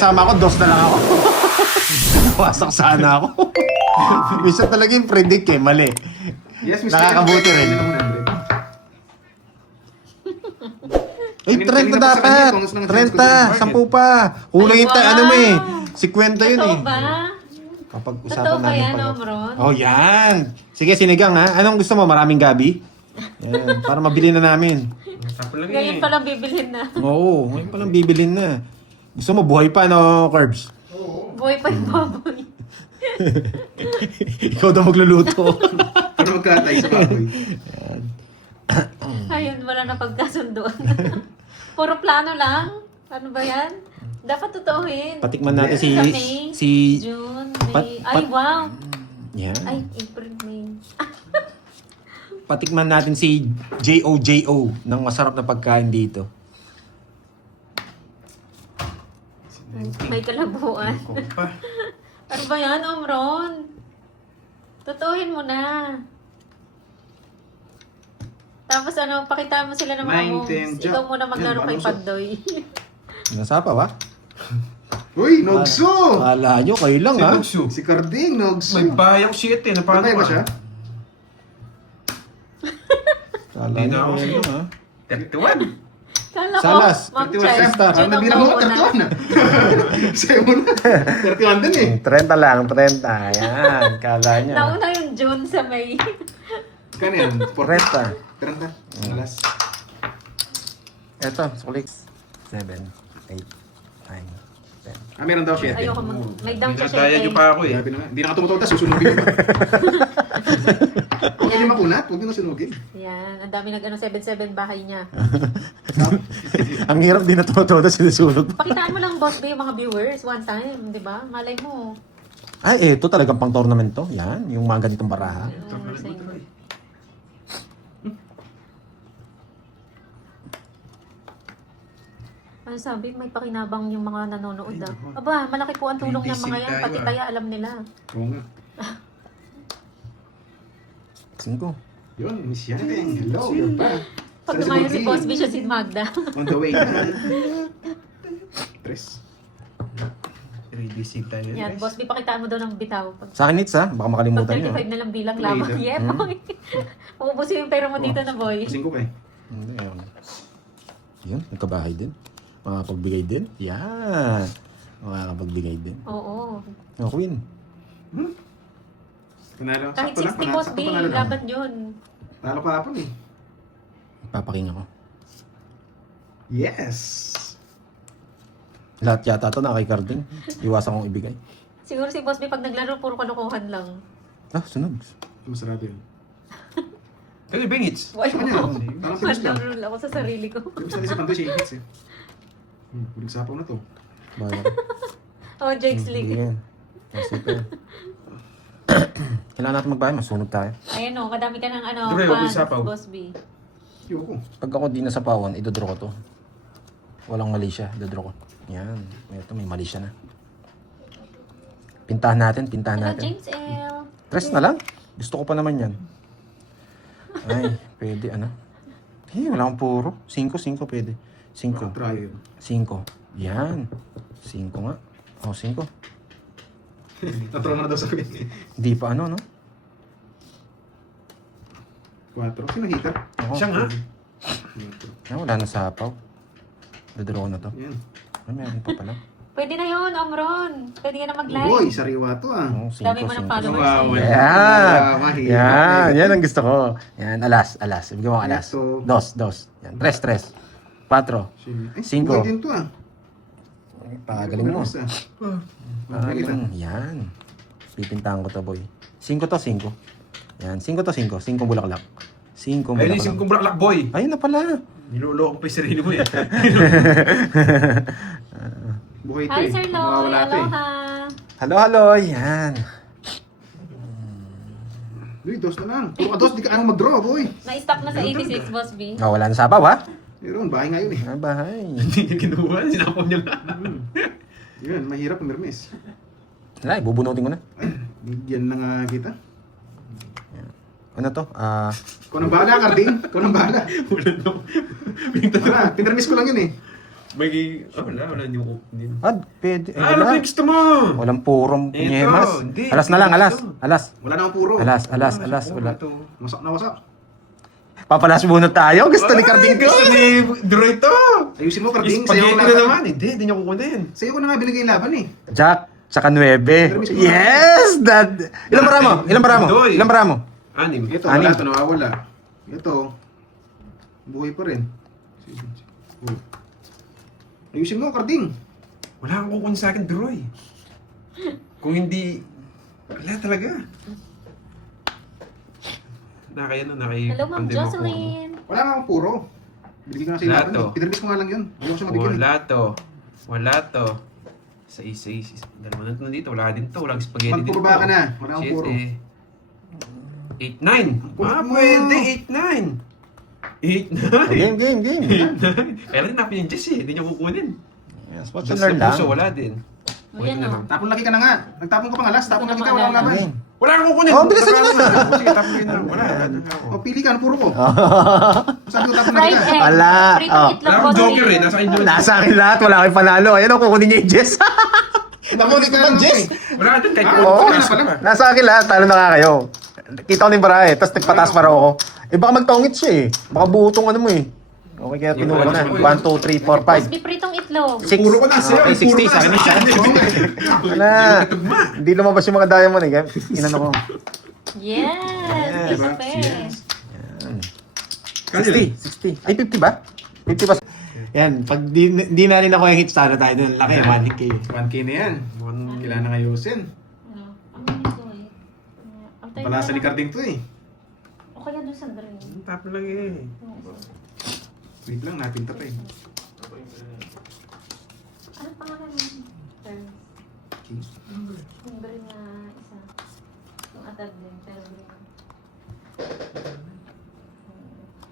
Sama ko, dos na lang ako. Wasak sana ako. Minsan talaga yung predict eh, mali. Yes, Mr. Nakakabuti rin. Ay, 30 dapat. 30, 10 pa. Kulang yung ano mo eh. 50 yun eh. Totoo ba? Kapag-usapan Totoo ba namin yan, pala. Omron? Oh, yan. Sige, sinigang ha. Anong gusto mo? Maraming gabi? Yan, para mabili na namin. Ngayon palang bibilhin na. Oo, ngayon palang bibilin na. Gusto mo buhay pa, no, Curbs? Buhay pa yung baboy. Ikaw daw magluluto. Para magkatay sa baboy. Ayun, wala na pagkasunduan. Puro plano lang. Ano ba yan? Dapat totoohin. Patikman natin si... Sa May, si... June, Pat- May. Ay, wow. Yan. Ay, April, May. Patikman natin si J.O. ng masarap na pagkain dito. May kalabuan. Ano ba yan, Omron? Totoohin mo na. Tapos ano, pakita mo sila ng mga 9, moves. 10, Ikaw muna maglaro Yan, kay Baluso. Pandoy. Nasapa ba? Uy, Nogso! Kala nyo, kayo lang ha? Si Carding, Nogso. May bayang shit eh. Napano Patay ba siya? Kala Hindi na nyo, ako kayo lang ha? 31. Kala ko, Salas, Ma'am 31 Chai, siya. Star. June Ang ang nabira mo, mauna. 31 na. Sa'yo mo na. 31 din eh. 30 lang, 30. Yan, kala nyo. Nauna yung June sa May. Kano yan? 30. 30. Alas. Eto, sukulik. 7, 8, 9, 10. Ah, meron daw siya. Ayoko mag... May down siya Dinadaya siya. niyo pa ako eh. Grabe na nga. Hindi na katumutok ta, susunugin mo. Huwag niyo makunat, huwag niyo nasunugin. Yan, ang dami nag-ano 7-7 bahay niya. Ang hirap din na todo sinusunod. Pakitaan mo lang, boss, ba yung mga viewers one time, di ba? Malay mo. Ay, ito talagang pang tournament to. Yan, yung mga ganitong baraha. Ano sabi, may pakinabang yung mga nanonood ah. Aba, malaki po ang tulong ng mga yan, pati kaya alam nila. Oo nga. 5. Yun, Miss Yaneng. Hello, you're back. Pag kumain si Boss B siya si Magda. On the way na. Tres. Releasing tayo. Yan, Boss B, pakitaan mo daw ng bitaw. Pag, Sa akin, Nits ha? Baka pag makalimutan nyo. 35 na lang bilang lamang. Later. Yeah, boy. Uubusin yung pera mo dito na, boy. Kasing ko pa eh. Hindi, yun. Yun, nagkabahay din. Makakapagbigay din. Yan. Makakapagbigay din. Oo. Oh, Queen. Panalo. Kahit Sakto lang, 60 Boss sakto B, panalo lang. laban yun. Talo ka hapon eh. Papaking ako. Yes! Lahat yata ito na kay Carding. Iwasan kong ibigay. Siguro si Boss B pag naglaro, puro kalokohan lang. Ah, sunog. Masarado yun. Kaya bingits. Why Ano yan? mo? Parang tinis lang. Malaro ako sa sarili ko. Ibig sa isipan to siya igits eh. Huling sapaw na to. Bayan. Oh, Jake's League. Yan. Super. Kailangan natin magbayan, masunog tayo. Ayan o, kadami ka ng ano, Dre, huwag fans, isapaw. Boss B. Yoko. Pag ako di nasapawan, idodraw ko to. Walang mali siya, idodraw ko. Yan. Ito, may mali siya na. Pintahan natin, pintahan Hello, natin. James L. Tres na lang. Gusto ko pa naman yan. Ay, pwede, ano? Wala akong puro. 5 pwede. 5. Try yun. 5. Yan. 5 nga. Oh, 5. Natrauma na daw sa akin. Di pa ano, no? 4. Sino hitter? Oo. Siya nga. Wala na sapaw. Dodraw ko na to. Yan. Ay, meron pa pala. Pwede na yun, Omron. Pwede ka na Uy, mag-live. sariwa to ah. Oh, 5, Dami mo ng 5. followers. Wow, eh. Yan! mahirap. Yan! Yan ang gusto ko. Yan, alas. Bigyan mo ang alas. Ito. 2. Yan, 3. 4. Ay, Cinco. buhay din to ah. Pagaling mo. Meron isa. Pagaling. Yan. Pipintahan ko to, boy. 5 to, 5. Yan, 5 to, 5. 5 bulaklak. 5 Ayun yung bulaklak. bulaklak boy. Ayun na pala. Niloloko pa yung sarili mo eh. Buhay to Hi, eh. Sir Loy. Mawawala to eh. Aloha. Halo. Yan. Uy, dos na lang. Puro ka dos, di ka anong mag-draw, boy. Na-stop na sa 86, Boss B. Oh, wala na sapaw, ha? Meron, bahay nga yun eh. Ah, bahay. Hindi niya kinuha. Sinapon niya lang. Yun, mahirap pumirmis. Wala, bubunutin ko na. Ay, bigyan na nga kita. Ano to? Kung nang bahala, Carding. Kung nang bahala. Wala no. Wala, pinirmis ko lang yun eh. Wala, hindi mo. Pwede. Ano ba yung gusto mo? Walang purong Ito, nyemas. hindi. Alas na lang, alas. Ito. Alas. Wala na akong puro. Alas. Wala. Ito. Wasak na wasak. Papalas muna tayo. Gusto ni Carding ko. Gusto ni Droy to. Ayusin mo, Carding. Spaghetti Sa'yo ko na na naman. Hindi niya kukunin. Sa'yo ko na nga binigay yung laban eh. Jack, tsaka 9. Yes! Ilang para mo? Doy. Ilang para mo? 6. Ito, Anim. wala ito, nawawala. Ito, buhay pa rin. Oh. Ayusin mo, Carding. Wala kang kukunin sa akin, Droy. Kung hindi, wala talaga. Hello, Ma'am Jocelyn. Wala nga akong puro. Binigay ko na sa iyo laban Lato. eh. Pinrelease ko nga lang yun. Hindi ko siya mabigyan eh. Wala to. Sa isa. Dalawa na ito nandito. Wala din to. Walang spaghetti dito. Magpuro ba ka na? Wala akong puro. 8-9. Pwede. 8-9. 8-9. Game. Kaya rin napin yung Jess eh. Hindi niya kukunin. Yes, watch Just and learn sa lang. puso, wala din. Pwede Ayan na o. lang. Tapon laki ka na nga. Nagtapon ka pa nga last. Tapon laki ka, Ano walang laban. Game. Wala kang kukunin. Oh, bilisan Wala nyo na. kang- Sige, tapon yun lang. Wala. O, pili ka. Ano puro ko? Sabi ko tapon laki Fried ka. egg. Wala. Pritong Oh. itlog Wala ko. akong joker eh. Nasa akin yun. Nasa akin lahat. Wala kang panalo. Ayan o, kukunin niya yung Jess. Nakunin ko ng Jess. Wala din. Kahit Ah, Oo. wala na pala. Nasa akin lahat. Talo na nga kayo. Kita ko na yung barahe. Tapos nagpataas para ako. Baka magtongit siya eh. Baka buutong ano mo eh. Okay, kaya tinuwan na. 1, 2, 3, 4, 5. Crispy pritong itlog. 6. Puro ko na sa'yo. Okay, 60 sa akin. Wala. Hindi lumabas yung mga diamond eh. Kaya inano ko. Yes! Isa pa eh. 60. Ay, 50 ba? 50 ba? Yan, pag di na rin ako yung hit, sana tayo dun. Laki, 1K. 1K na yan. Kailangan na ayusin. Ano? Ang bilis ko eh. Antayin mo Palasa na ni lang. Carding to eh. O kaya doon sa drain. Tapon lang eh. Wait lang, napinta pa eh. Anong pangalan mo? Turn. Yung green na isa. Yung atag din, pero green.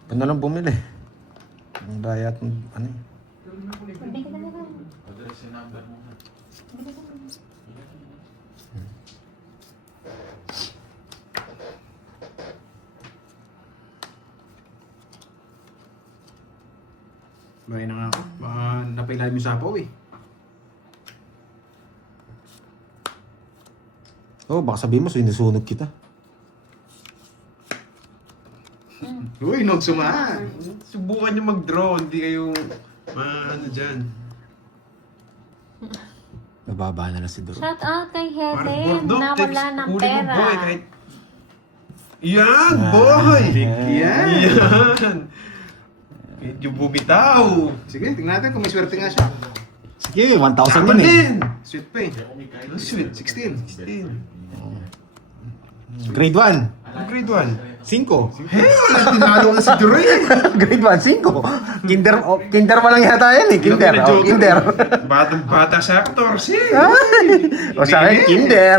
Ano lang bumili? Ang dayat, ano eh. Hindi ka na lang. Bahay na nga ako. Baka napailalim yung sapaw eh. Oh, baka sabihin mo, sinusunog kita. Uy, nagsumaan. Subukan nyo mag-draw. Hindi kayo ano dyan. Nababa na lang si Doro. Shout out kay Parang Heaven Bordeaux, na wala text, ng huli mo, pera. boy, kahit... Yan, boy! Yan. Yan! Medyo bumitaw. Sige, tingnan natin kung may swerte nga siya. Sige, 1,000 Tama yun eh. din! Sweet pa eh. Ano sweet? 16. 16. Grade 1. Grade 1. 5. Hey, wala tinalo ka si Duroy. Grade 1, 5. Kinder pa lang yata yan eh. Kinder. Oh, kinder. Batang bata sa 14. O sa akin, kinder.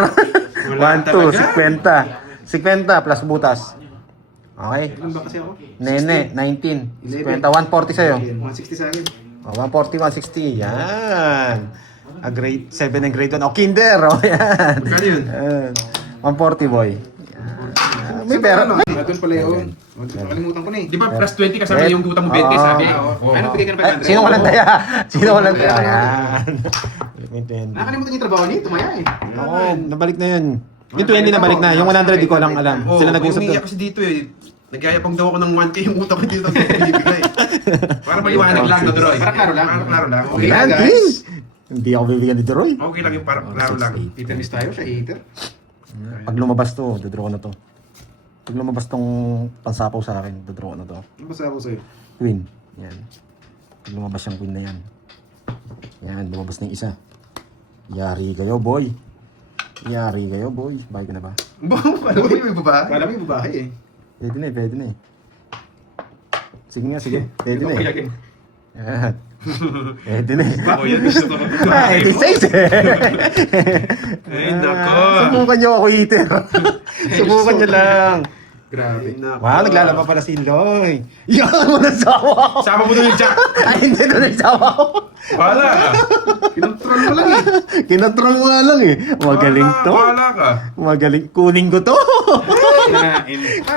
Wala 1, 2, talaga. 50. 50 plus butas. Okay. Ilan ba kasi ako? Nene, 19. 50, 140 sa'yo. 160 sa akin. Oh, 140, 160. Yan. A grade 7 and grade 1. O, kinder. O, yan. Magkano yun? Yan. 140, boy. Yan. May pera. Doon pala yun. Nakalimutan ko na eh. Di ba plus 20 kasama yung utang mo 20 sabi? Ano bigay ka ng Ay, 500? sino walang daya? Sino walang daya? Yan. Nakalimutan yung trabaho niya, tumaya eh. Oo, nabalik na yun. Yung 20 nabalik na. Yung 100 di ko lang alam. Oh, Sila nag-usap umiiyak doon. kasi dito eh. Nagyayapang daw ako ng 1K yung utang ko dito. Bibigay. Para maliwanag lang na Duroy. Para klaro lang. Para klaro lang. Okay Yan, lang guys. please. Hindi ako bibigyan ni Deroy. Okay lang yung para klaro lang. Hater miss tayo, siya hater. Pag lumabas to, dodraw ko na to. Pag lumabas tong pansapaw sa akin, dodraw ko na to. Ano ba sabi ko sa'yo? Queen. Yan. Pag lumabas yung queen na yan. Yan, lumabas na yung isa. Yari kayo, boy. Yari kayo, boy. Bakit ka na ba? Alam mo yung may baba? Kala mo yung babae eh. Pwede na eh, pwede na eh. Sige nga, sige. Pwede na eh. Yan. Pwede na eh. Oh, yan gusto ko. Ah, 86 eh. Ay, nako. Subukan nyo ako iter. Subukan nyo lang. Grabe. Wow, naglalaba pala si Loy. Yan mo na sawa ko. Sama mo doon yung Jack. Ay, hindi na nagsawa ko. Wala ka. Kinontrol mo lang eh. Kinatrol mo nga lang eh. Magaling to. Wala ka. Magaling. Kunin ko to. Kinain pa.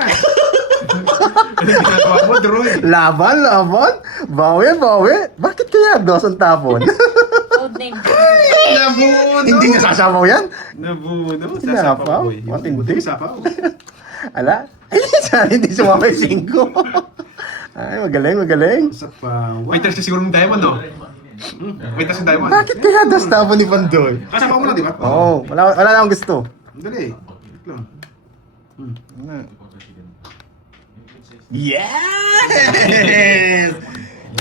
Anong ginagawa mo, Droy? Laban, laban. Bawi, bawi. Bakit kaya dos ang tapon? Codename. Nabuno! Hindi nga sasabaw yan. Nabuno. Sinapaw? Sasapaw, boy. Matindi. Sapaw. Ala. Ay, sana hindi sumama yung 5. Ay, magaling, magaling. Sapaw. May test siguro ng diamond, no? May test ng diamond. Bakit kaya dos tapon ni Pandoy? Sapaw mo na, di ba? Oo, wala na akong gusto. Dali. Wait lang. Yes!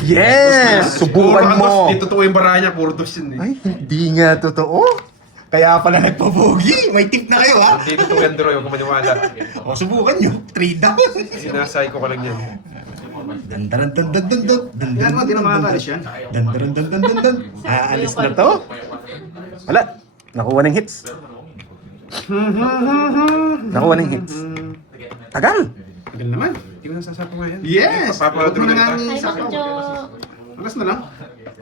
Yes! Subukan mo! Hindi totoo yung bara niya, puro dos yun eh. Ay, hindi nga totoo. Kaya pala nagpapogi. May tip na kayo, ha? Hindi totoo yan, Droy. Huwag ka maniwala. O, subukan nyo. 3 down. Sinasay ko ka lang yan. Dandaran, dandan, dandan. Yan mo, di na makakalis yan. Dandaran, dandan, dandan. Aalis na to. Wala. Nakuha ng hits. Nakuha ng hits. Tagal. Tagal naman. Hindi ko nasasapaw nga yan. Yes! Huwag mo na nga Ay, sapaw. medyo... Alas na lang.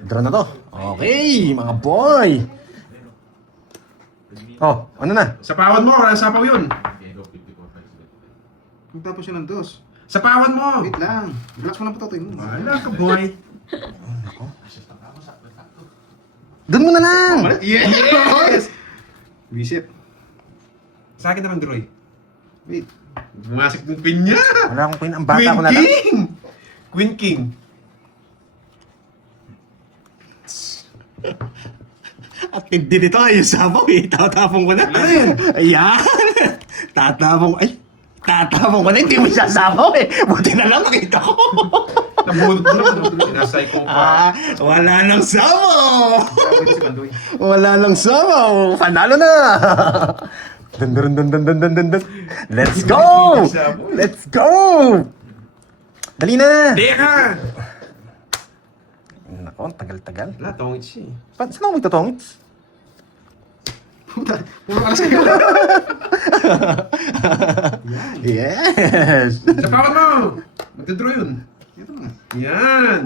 Draw na to. Okay, mga boy. Oh, ano na? Sapawan mo, wala sapaw yun. Magtapos siya ng dos. Sapawan mo! Wait lang. Relax mo lang patotoy mo. Wala ka, boy. Doon mo na lang. Yes! Visit. Sa akin naman, Droy. Wait. Bumasik ng pin niya! Wala akong pin. Ang bata ko na lang. King! Queen King. At hindi nito ayos sabaw eh. Tatapong ko na. Ayan. Tatapong. Ay. Tatapong ko na. Hindi mo siya sabaw eh. Buti na lang nakita ko. Nabunod mo na. Sinasay ko pa. Wala nang sabaw. Sabi si Pandoy. Wala nang sabaw. Panalo na. Dun, dun, dun, dun, dun, dun, dun, dun. Let's go! Let's go! Dali na! Di ka! Nako, ang tagal-tagal. Wala, tongit siya eh. Saan ako magtotongits? Puta. Puro alas kayo. Yes! Sapawan mo! Magdodro yun. Ito na nga. Yan!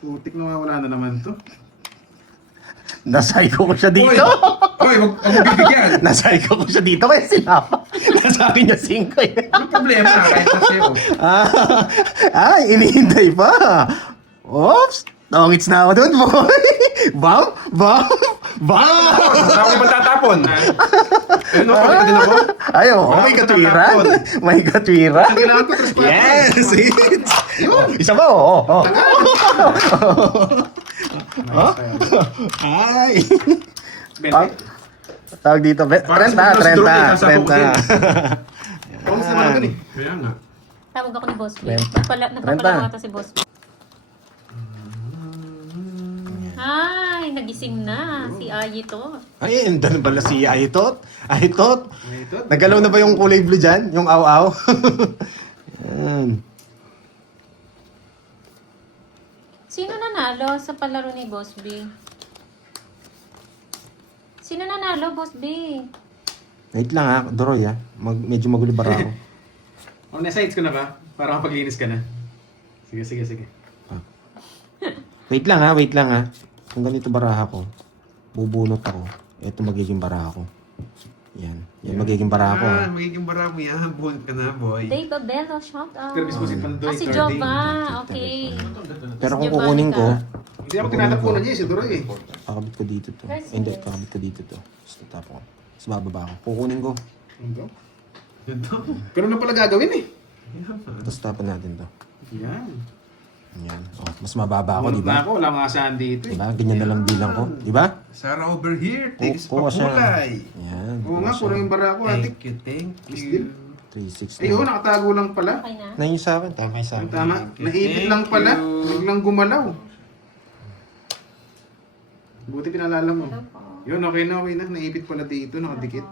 Putik na wala na naman to. Nasayko ko siya dito. Hoy, huwag mo bibigyan. Nasayko ko siya dito kaya sinapa. Nasabi niya 5 eh. Anong problema? Kahit na sa'yo. Inihintay pa. Oops! Tongits na ako doon, boy! Bam! Bam! Bam! Wala ko matatapon. Ayun ako, palitan din ako. Ay, oo, Wala may akong katwiran. tatapon. May katwiran. Ang kailangan ko, 3 Yes! It's... Isa ba? Oo. Ay! Tawag dito. 30, Parang sa drone, 30, sasabog 30. Pangis naman ako eh. Kaya nga. Tawag ako ni Boss B. Renta. Nagpapala ata si Boss B. Ay, nagising na. Si Ayi to. Ay, andan pala si Aitot. Aitot. Ito. Nagalaw na ba yung kulay blue dyan? Yung aw-aw? Yan. Sino nanalo sa palaro ni Boss B? Sino nanalo, Boss B? Wait lang ha, Doroy ha. Medyo magulo bara ako. Oh, nasa-sides ko na ba? Para mapaglinis ka na. Sige, sige, sige. Wait lang ha, wait lang ha. Kung ganito baraha ko, bubunot ako. Ito magiging baraha ko. Yan. Yan magiging baraha ko. Ah, magiging bara mo yan. Buhon ka na, boy. Dave Abello, shout out. Pero mismo si Pandoy. Si Carding. Jova, okay. Pero kung Giovanni kukunin ko, ka. Hindi ako tinatapunan niya eh, si Doroy eh. kakabit ko dito to. Yes, Hindi, yes. kakabit ko dito to. Tapos tatapo ko. Tapos bababa ko. Kukunin ko. Ito. Ganito. Pero na pala gagawin eh. Tapos tapan natin to. Yan. Yan. Oh, mas mababa ako, di Bunot na ba? ako, wala mga asahan dito eh. Diba? Ganyan na lang bilang ko. Di ba? Sarah over here. Thanks Kuha pa siya. kulay. Yan. Oo nga, kuha puro yung bara ko ate. Thank you, thank Still. you. 3-6 Ayun, na. nakatago lang pala. Okay na? Na yun sa akin. Tama yung sa akin. Tama. Thank you, Naipit thank lang pala. you. Biglang gumalaw. Buti pinalala mo. Hello po. Yun, okay na. Naipit pala dito, nakadikit.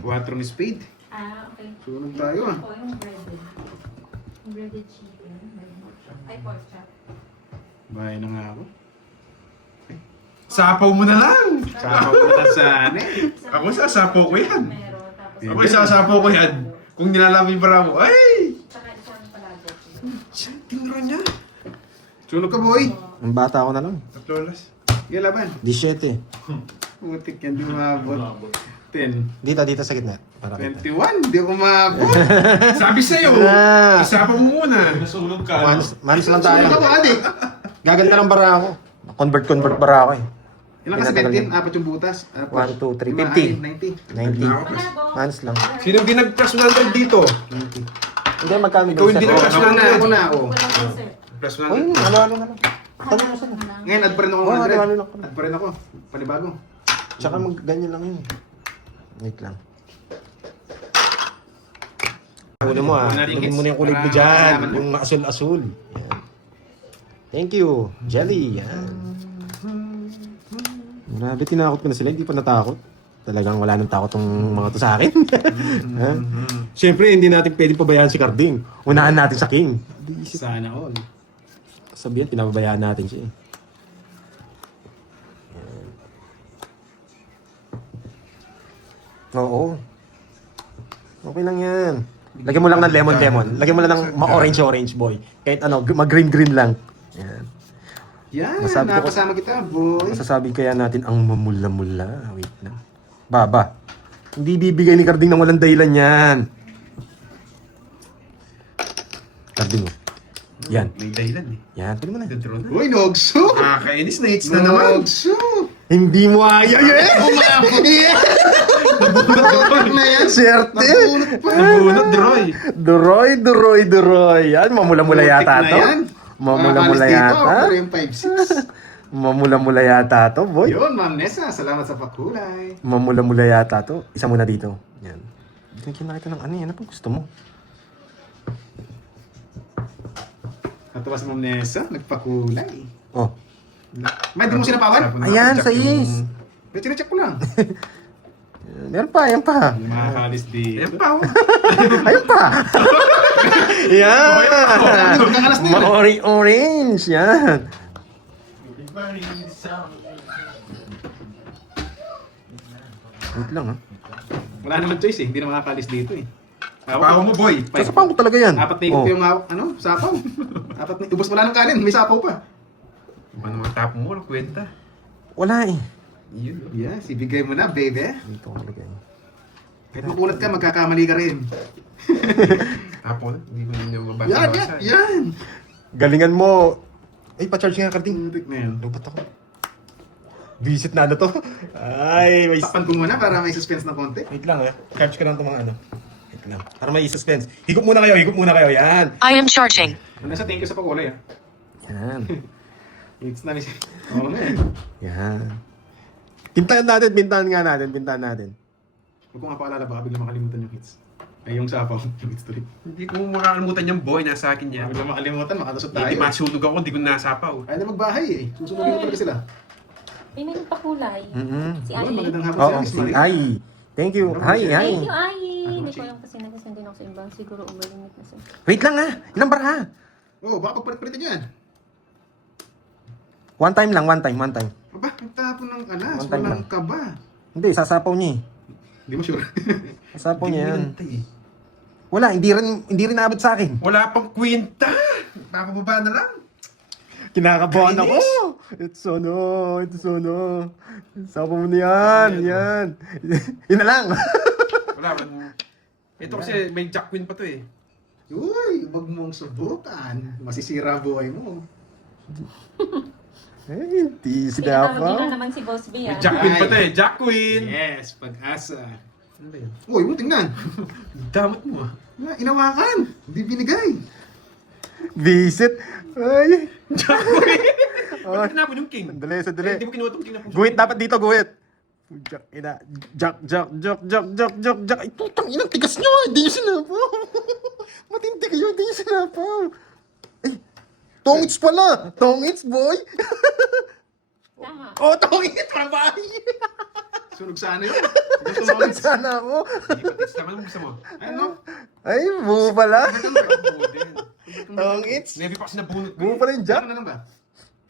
4 ni spade. Ah, okay. Sunog tayo ah. Po, yung breaded. Yung breaded chicken. Ay, pork chop. Bahay na nga ako. Sapaw mo na lang. Saka ko na sana eh. Ako sasapaw ko yan. Meron, tapos Ako sasapaw ko yan. Kung nilalami yung bara mo, ay! saka isang palado. Siya, tinuro niya. Sunog ka boy. Ang bata ko na lang. Tatlolas. Sige, laban. 17. Putik yan, di umabot. 10. Dito sa gitna. Para kita. 21, di umabot. Sabi sa'yo, Ah. isa pa mo muna. Manos lang tayo. Sunog ako, adik. Gaganda ng bara ako. Convert bara ako eh. Ilan ka Pinatagal 17? Apat yung butas. 1, 2, 3, 90. 90. Manos lang. Sino hindi nag-plus 100 dito? Hindi, magkano Ikaw hindi daw nag-plus Ako na, ako na. Oh. Walang concert. Plus Uy, 100. ano na lang. Tanong mo sila. Ngayon, add pa rin ako ng Oo, 100. ano lang. Add pa rin ako. Panibago. Tsaka ganyan lang yun. Wait lang. Una mo ah. Tingin mo na yung kulay mo dyan. Yung asul-asul. Yan. Thank you. Jelly. Yan. Grabe, tinakot ko na sila. Hindi pa natakot. Talagang wala nang takot ng mga to sa akin. Ha? Siyempre, hindi natin pwedeng pabayaan si Carding. Unahan natin sa King. Sana all. Sabihan, pinababayaan natin siya eh. Oo. Okay lang yan. Lagyan mo lang ng lemon. Lagyan mo lang ng ma-orange boy. Kahit ano, mag-green lang. Yan. Yan, Masabi ko- napasama kita, boy. Masasabi kaya natin ang mamula-mula. Wait lang. Baba. Hindi bibigay ni Carding ng walang dahilan yan. Carding oh. Yan. May dahilan eh. Yan. Pwede mo na. Dudro na. Uy, nogso! Nakakainis na hits na naman. Nogso! Hindi mo ayaw yan! Umabot! Nabunot na yan! Swerte! Nabunot pa! Nabunot, Droy. Duroy. Yan, mamula-mula yata Putik na to. yan. Mamula-mula Makakalis dito, yata. pero yung 5-6. Mamula-mula yata to, boy. Yun, Ma'am Nessa. Salamat sa pakulay. Mamula-mula yata to. Isa muna dito. Yan. Bigyan na kita ng ano yan. Ano pa gusto mo? Natuwa si Ma'am Nessa. Nagpakulay. Oh. May, di mo sinapawan? Ayan, sa is. May chinecheck ko lang. Yan pa. Makakalis dito. Ayan pa, oh. Ayun pa. Yan. Kakalas na yun. Orange. Yan. Wait lang ha. Wala naman choice eh. Hindi na makakalis dito eh. Tapaw mo, boy. Sasapaw ko talaga yan. Apat na ikot ko yung sapaw. Apat na, ubos wala ng kanin. May sapaw pa. Ano mga tapo mo, walang kwenta. Wala eh. Yun. Yes, ibigay mo na, baby. Dito ko lagay. Kahit makunat ka, magkakamali ka rin. Tapo na. Hindi mo nyo mabasa. Yan! Galingan mo. Ay, pa-charge nga Carding. Tuntik na yan. Lupat ako. Visit na ano to. Ay, may... Takpan ko muna para may suspense na konti. Wait lang ha. Charge ka lang itong mga ano. Wait lang. Para may suspense. Higop muna kayo. Yan. I am charging. Nasa thank you sa pakulay ah. Yan. It's na miss. Oo nga eh. Yan. Pintahan natin. Huwag ko nga paalala, baka bigla makalimutan yung hits. Ay, yung sapaw. Yung hits tuloy. Hindi ko makakalimutan yung boy. Nasa akin Baka yan. bigla makalimutan, makatusot tayo. Hindi masunog ako. Hindi ko nasapaw. Ay na magbahay eh. Susunogin ko talaga sila. May nagpakulay. Si Ayun, Ai. magandang hapon Oo, siya, Miss si Marie. Ai. Thank you. Hi. Thank you, Ai. Hindi ko alam kasi nag-send din ako sa ibang. Siguro overlimit na siya. Wait lang ha. Ilang bara ha? Oh, baka pagpalit-palitan yan. One time lang. Aba, nagtapon ng alas. One time Walang lang. kaba. Hindi, sasapaw niya eh. Hindi mo sure. Sasapaw niya yan. Nantay eh. Wala, hindi rin naabot sa akin. Wala pang kwenta. Nakababa na lang. Kinakabahan ako. It's so no. Sapaw mo na yan. Yun na lang. Wala. Ito kasi may Jack Queen pa to eh. Uy, wag mong subukan. Masisira buhay mo. Eh, hindi Tinatawag nila sinapaw. naman si Boss B, May ah. Jack Queen pa to eh. Jack Queen. Yes, pag-asa. Ano ba yun? Uy, mo tingnan. Damot mo ah. Inawakan. Hindi binigay. Visit. Ay. Bakit tinapon yung king? Sandali. Hindi mo kinuha itong king na Guhit dapat dito, guhit. Jack. Ay, putang inang tigas nyo. Hindi nyo sinapaw. Matindi kayo, hindi nyo sinapaw. Ay, tongits pala. Tongits, boy. Tama. Oh, tongits, pabay. Sunog sana yun. Sunod sana ako. Ipatis naman ang gusto mo. Ano? Ay, buo pala. Budin. Tongits. Never pa kasi nabunot ko Buo eh. pala yung Jack. Ano na lang ba?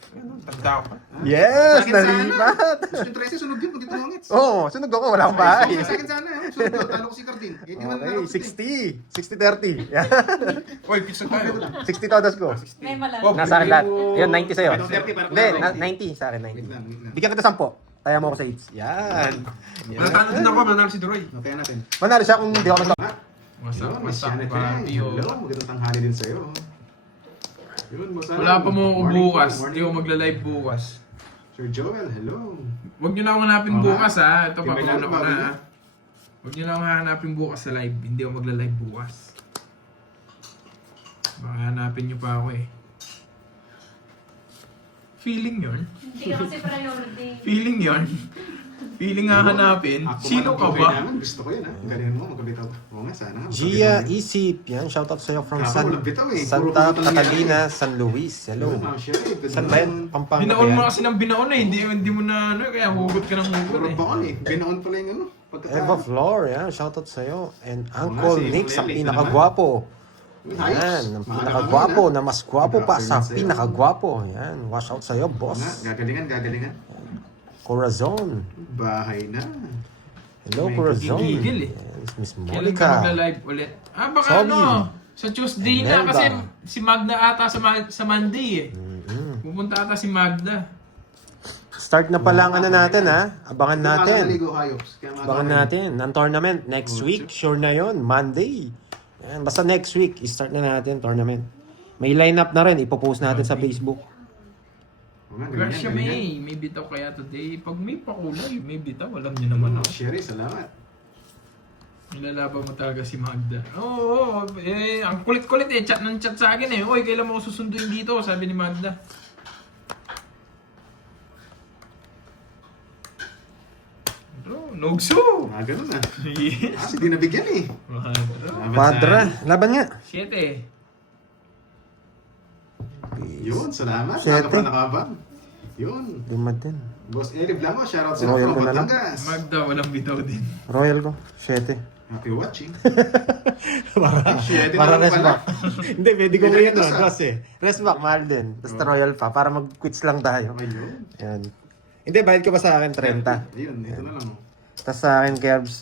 Ano, tanda ko pa. Yes, Sa akin sana. nalipat. Gusto yung 13, sunog yun. Kundi tungits. Oo, sunog ako. Wala akong bahay. Sa akin sana. Sunog yun. Talo ko si Carding. Eh, di man Okay, nalaro ko eh. 60. 60-30. Yan. Oy, pizza tayo. 60 todas ko. May malam. Oh, Nasa akin lahat. Yan, 90 sa'yo. Ito, 30 para Hindi, kulang. 90 sa akin, Wait 90. lang. Bigyan kita 10. Taya mo ako sa 8. Yan. Manatalo din ako, manatalo si Duroy. Okay natin. Manalo siya kung hindi ako nag What's up, Yun, what's Miss up, Janet papi? Yang. Hello, magandang tanghali din sa'yo. Yun, boss Alan. Wala pa mo ako Morning bukas. po, Hindi ako magla-live bukas. Sir Joel, hello. Huwag nyo na ako hanapin Oo nga. bukas ha. Ito pa, May pauna ko bago na na. ha. Huwag nyo na ako hanapin bukas sa live. Hindi ako magla-live bukas. Baka hanapin nyo pa ako eh. Feeling yon. Hindi ka kasi priority. Feeling yon. Feeling nga hanapin. Ako Sino man ka ang ba? kailangan. Gusto ko yun ha. Ang galing mo, magkabitaw. Oo nga, sana nga. Gia Isip. Yan, shoutout sa'yo from Ako, walang bitaw eh. Puro Santa pulutan lang Catalina, San Luis. Hello. Yun, Ma'am Sherry, good San ba yan? morning. Pampanga ba Binaon mo yan? kasi ng binaon eh. Hindi mo na ano kaya hugot ka ng hugot Puro eh. baon eh. Binaon pala yung ano. Eva Flor, yan. Shoutout sa'yo. And nga, Uncle si Nick sa Lele, pinakagwapo. Ayos. Yan, ang Maaga pinakagwapo ka na mas gwapo pa sa Good afternoon sa'yo. pinakagwapo. Yan, wash out sa'yo, Oo nga, boss. gagalingan. Corazon. Bahay na. Hello, May Corazon. gigigil eh. Yes, Miss Kailan ka Monica. magla-live ulit? Ah, baka Sorry. ano? Sa Tuesday na Imelda. kasi si Magda ata sa Monday eh. Mhm. Pupunta ata si Magda. Start na pala ang ano natin, ha? Abangan Kaya natin. maligo hayops. Kaya Abangan natin. Ang tournament, next week. Sure na yon, Monday. Yan, basta next week, i-start na natin tournament. May lineup na rin, ipopost natin sa Facebook. Gracia may bitaw kaya today. Pag may pakulay, may bitaw. Alam niyo naman ako. Sherry, salamat. Nilalaban mo talaga si Magda. Oo, ang kulit-kulit eh. Chat ng chat sa akin eh. Oy, kailan mo ko susunduin dito? Sabi ni Magda. Bro, nogso! Ganun na. Yes. Kasi di nabigyan eh. Madra. Padra, laban nga. 7. Yun, salamat. Siyete. Nakabang. Yun. Dumating. Boss Eric Blanco, shoutout sila Royal from ko na lang. Batangas. Magda, walang bitaw din. Royal ko, 7. Happy watching. para Siyete para na lang rest pala. back. Hindi, pwede ko Pwede ngayon ito no, sa- boss eh. Rest back, mahal din. Basta Royal pa, para mag-quits lang tayo. Ayun. Yan. Hindi, bayad ka ba sa akin 30? Ayun, ito na lang. oh. Tapos sa akin, Kerbs,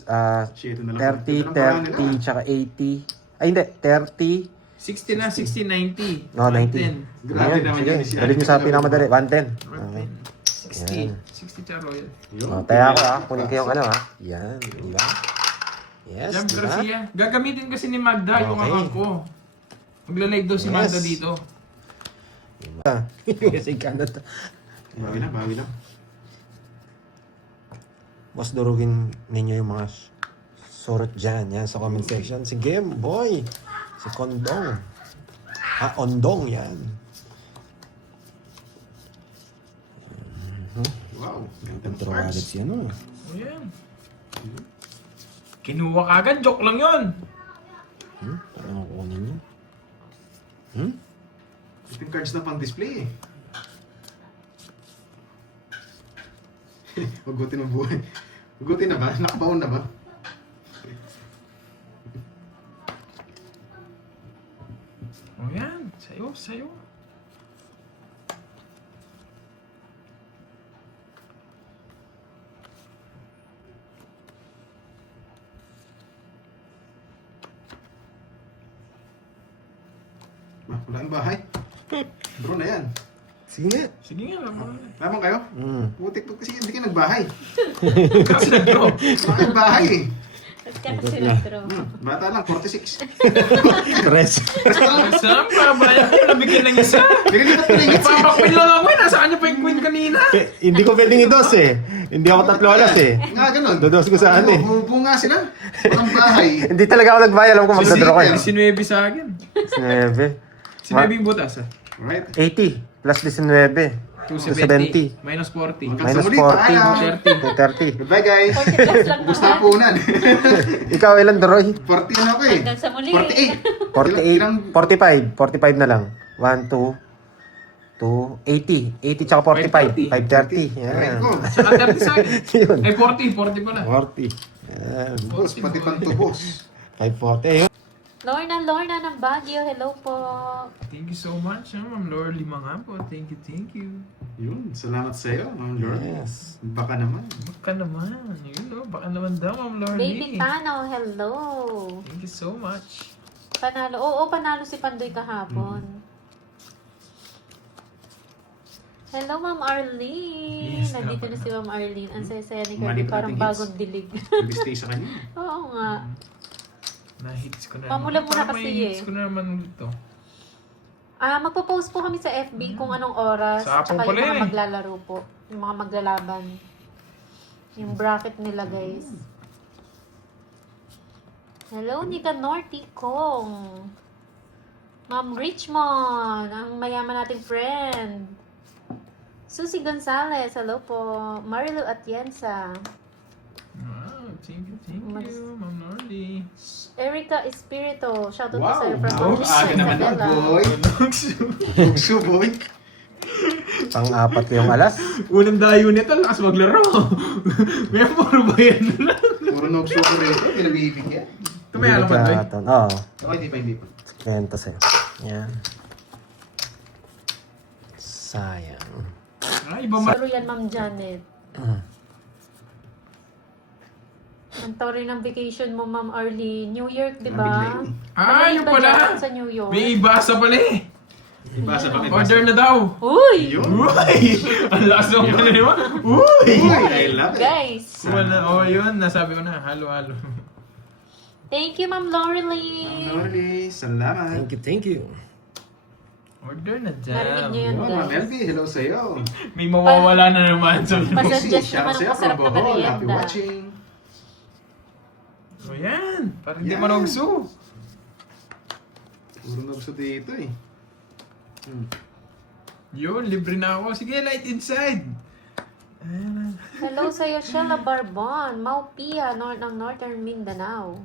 Shit, ito na lang. 30, Ito na lang pala 30, nila. tsaka 80. Ay, hindi, 30. 60 na, 60, 90. No, 90. 110. Grabe Ayan, naman sige. yan, si Balik mo sa Alex. pinakamadali, 110. Okay. 60. 60 tsaka Royal. Yun. Oh, taya ako kunin ko yung ano ha. Yan, di ba? Yes, Jam di ba? Garcia. Gagamitin kasi ni Magda yung Okay. account ko. Magla-live daw si Yes. Magda dito. USA, Canada. Bawi lang. Mas durugin ninyo yung mga surot dyan. Yan, sa comment section. Si Game Boy. Si Kondong. Ondong yan. Wow. Ganda ng Control agad parts. si ano. O yan. Kinuha ka agad. Joke lang yun. Parang kukunin yun. Ito yung cards na pang display eh. Hugutin ang buhay. Hugutin na ba? Nakabaon na ba? O yan. Sayo. Wala ang bahay. Bro na yan. Sige nga. Sige nga. Lamang kayo? Butik po kasi hindi kayo nagbahay. Kasi nag-draw. Wala kayong bahay eh. Kasi nag-draw. Bata lang, 46. Tres. Saan pa ba? Nabigyan ng isa. Pinilipat ko lang hits eh. Papakwin lang ako. Nasaan niyo pa yung queen kanina? Hindi ko pwedeng idos eh. Hindi ako tatlo alas eh. Nga ganun. Dodos ko saan eh. Bunga sila. Walang bahay. Hindi talaga ako nagbaya. Alam ko magdadraw kayo. Sinuebi sa akin. 19. Sinuebi yung butas ah. Alright. 80 plus 19. 270. Minus 40. Hanggang Minus sa muli, 40. paalam. 30. Goodbye guys. 40 plus lang Gusto na naman. punan. Ikaw ilan, Doroy? 40 na ako eh. Hanggang sa muli. 48. 48. 45. 45 na lang. 1, 2, 80. 80 tsaka 45. 530. Alright Yan. ko. Saka 30 sa akin. Yun. Ay 40 pala. 40. Yan. Boss, pati pantubos. 540. Yun. Lorna ng Baguio. Hello po. Thank you so much, Ma'am Lorly mga po. Thank you. Yun, salamat sa iyo, Ma'am Lord. Yes. Baka naman. Baka naman. Yun o, baka naman daw, Ma'am Lorly. Baby Pano, hello. Thank you so much. Panalo. Oo, panalo si Pandoy kahapon. Hello, Ma'am Arlene. Yes, Nandito dapat na si Ma'am Arlene. Ang saya-saya ni Kirby. Manito Parang nating hits. bagong dilig. Nag-stay sa kanya. Oo nga. Na-hits ko na. Pamula-mula Parang kasi may hits eh. ko na naman ulit to. Magpo-post po kami sa FB kung anong oras. Sa Apple Tsaka pala yung mga eh. maglalaro po. Yung mga maglalaban. Yung bracket nila, guys. Hello, Nika Norty Kong. Ma'am Richmond, ang mayaman nating friend. Susie Gonzalez, hello po. Marilu Atienza. Wow, thank Mas- you, Ma'am Nordy. Erica Espirito, shoutout po Wow, sa'yo from wow, aga naman nun, Isabela. boy. Bugso, boy. Pang-apat ko yung alas. Unang dayo nito, lakas maglaro. May puro ba yan? Puro nogso ko rito, pinabibigyan. Ito may alam ba, Doy? Oo. Okay, hindi pa. Kwenta sa'yo. Yan. Sayang. Iba ma... Laro yan, Ma'am Janet. Ang tawari ng vacation mo, Ma'am Arlene. New York, di ba? Yung Ba pala. dyan sa New York? May ibasa pala eh. Ibasa ba? Order na daw. Uy! Uy! Ang lakas ng ano naman. Uy! I love it. Guys! Yun. Nasabi ko na. Halo-halo. Thank you, Ma'am Laurelie! Norly, salamat. Thank you. Order na dyan. Narinig niyo yun, Oh, Ma'am guys. LB, hello sa'yo. May mawawala na naman. Sabi mo. Pasuggest Shout out naman sa'yo ang masarap from na Bohol. Happy merienda. watching. O yan. Parang hindi Yan. manugso. Puro nogso dito eh. Yun, libre na ako. Sige, light inside. Ayan na. Hello sa'yo, Sheila Barbon, Maupia, ng Northern Mindanao.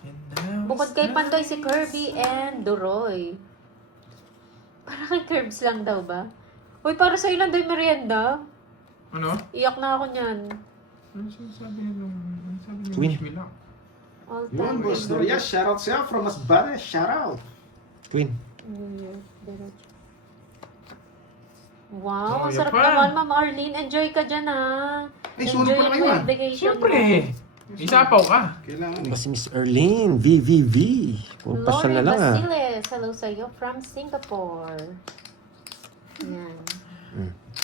And now Bukod it's kay time. Pandoy, si Kirby and Duroy. Parang kay Curbs lang daw ba? Uy, para sa'yo lang daw yung merienda. Ano? Iyak na ako niyan. Ano sabi niyo? Ano sabi niyo? Queen. Wish me luck. All Yun, time. boss Dorias, shout out sa'yo from Masbate, shout out. Queen. New Year, diretso. Wow, Oh, ang sarap yan pa. naman, Ma'am Arlene. Enjoy ka dyan, ha. Ay, sunog pala kayo, mo ah. yung vacation Siyempre. mo. Isapaw ka. Kailangan eh. Ba si Miss Erlene, VVV. Pupasal na Lori lang Basiles, hello sa'yo from Singapore. Yan.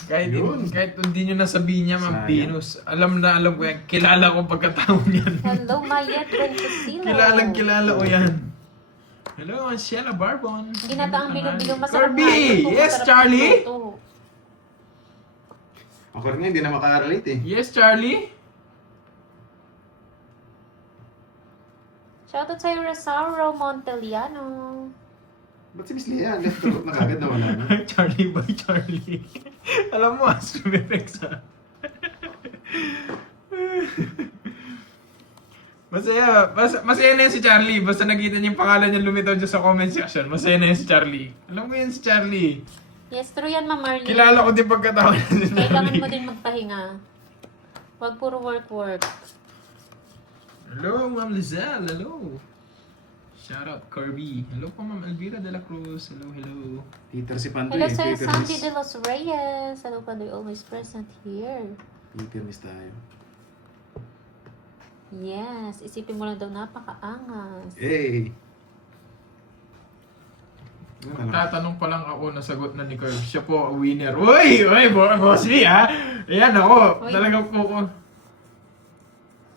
Kahit hindi nyo nasabihin niya, Ma'am Sayang. Venus. Alam ko yan. Kilala ko pagkatao niyan. Hello, Mayet Ventusilo. Kilala ko yan. Hello, I'm Sheila Barbon. Ginataang bilog-bilog masarap Kirby! nga yun. Yes, Masarap Charlie! luto. Ako rin nga, hindi na makaka-relate eh. Yes, Charlie? Shoutout sa'yo, Rosauro Monteliano. Ba't si Miss Lea, left the road na kagad na wala na? Charlie by Charlie. Alam mo, Astromefex ha. Masaya na yun si Charlie. Basta nakita niya yung pangalan niya lumitaw dyan sa comment section. Masaya na yun si Charlie. Alam mo yun si Charlie. Yes, true yan, Ma'am Marlene. Kilala ko din pagkatao niya si Kailangan Charlie. mo din magpahinga. Huwag puro work. Hello, Ma'am Lizelle. Hello. Shout out Kirby. Hello po, Ma'am Elvira de la Cruz. Hello. Peter si Pantoy Hello eh. sa'yo, Peter Sandy Miss. de los Reyes. Hello, Pandoy, always present here. Peter Miss tayo. Yes, isipin mo lang daw, napakaangas. Hey! Tatanong pa lang ako, nasagot na ni Kirby. Siya po, winner. Uy, boss me ha. Ayan ako, Uy. talagang po.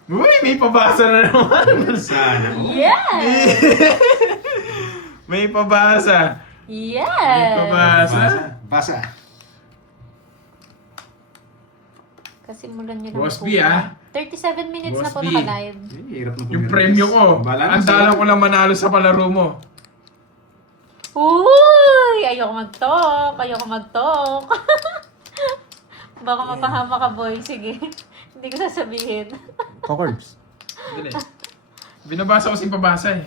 Uy, may pabasa na naman. Sana. Yes! May pabasa. May Yes! pabasa. Basa. Kasi mulan nyo lang Boss po. B, ah. 37 minutes na Boss po B. naka-live. Ay, hirap na Yung pumirap. premyo ko. Bala na, Ang dala ko lang manalo sa palaro mo. Uy! Ayoko mag-talk. Baka mapahama ka, boy. Sige. Hindi ko sasabihin. Cocords. Dali. Binabasa ko si pabasa eh.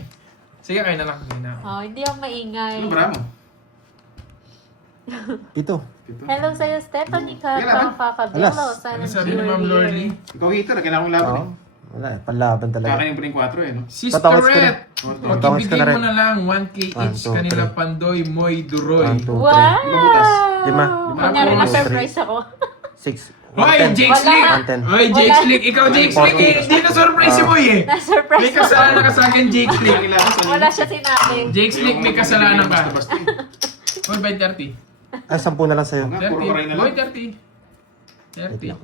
Sige, kayo na lang. Oh, hindi ako maingay. Ano ba mo? Ito. Ito. Hello sa'yo, Stephanie Kailangan. Kakabelo. Alas. Ano sabi ni Ma'am Lorly? Ikaw hitter, kailangan kong laban Oo. eh. Wala eh. Panlaban talaga. Kakainin pa rin 4 eh, no? Tatawag ka na. Sisterette! Tatawag ka na Pag-ibigay rin. mo na lang 1K each 1, 2, kanila 3. Pandoy, Moy, Duroy. 1, 2, 3. Wow! Limang butas. Lima. Kunyari na Tapos, surprise ako. 6. Hoy, Jake Wala. Slick! 110. Hoy, Jake Wala. Slick! Ikaw, Jake Slick eh! Hindi na surprise si Moy eh! May Na-surprise ako. kasalanan ka sa akin, Jake Slick. Wala siya sinabi. Jake Slick, may kasalanan ka. Basta-basta eh. Hoy, by 30. Ay, 10 na lang sa'yo. Nga, puro 30. aray na Boy, lang. 30. 30. Wait lang.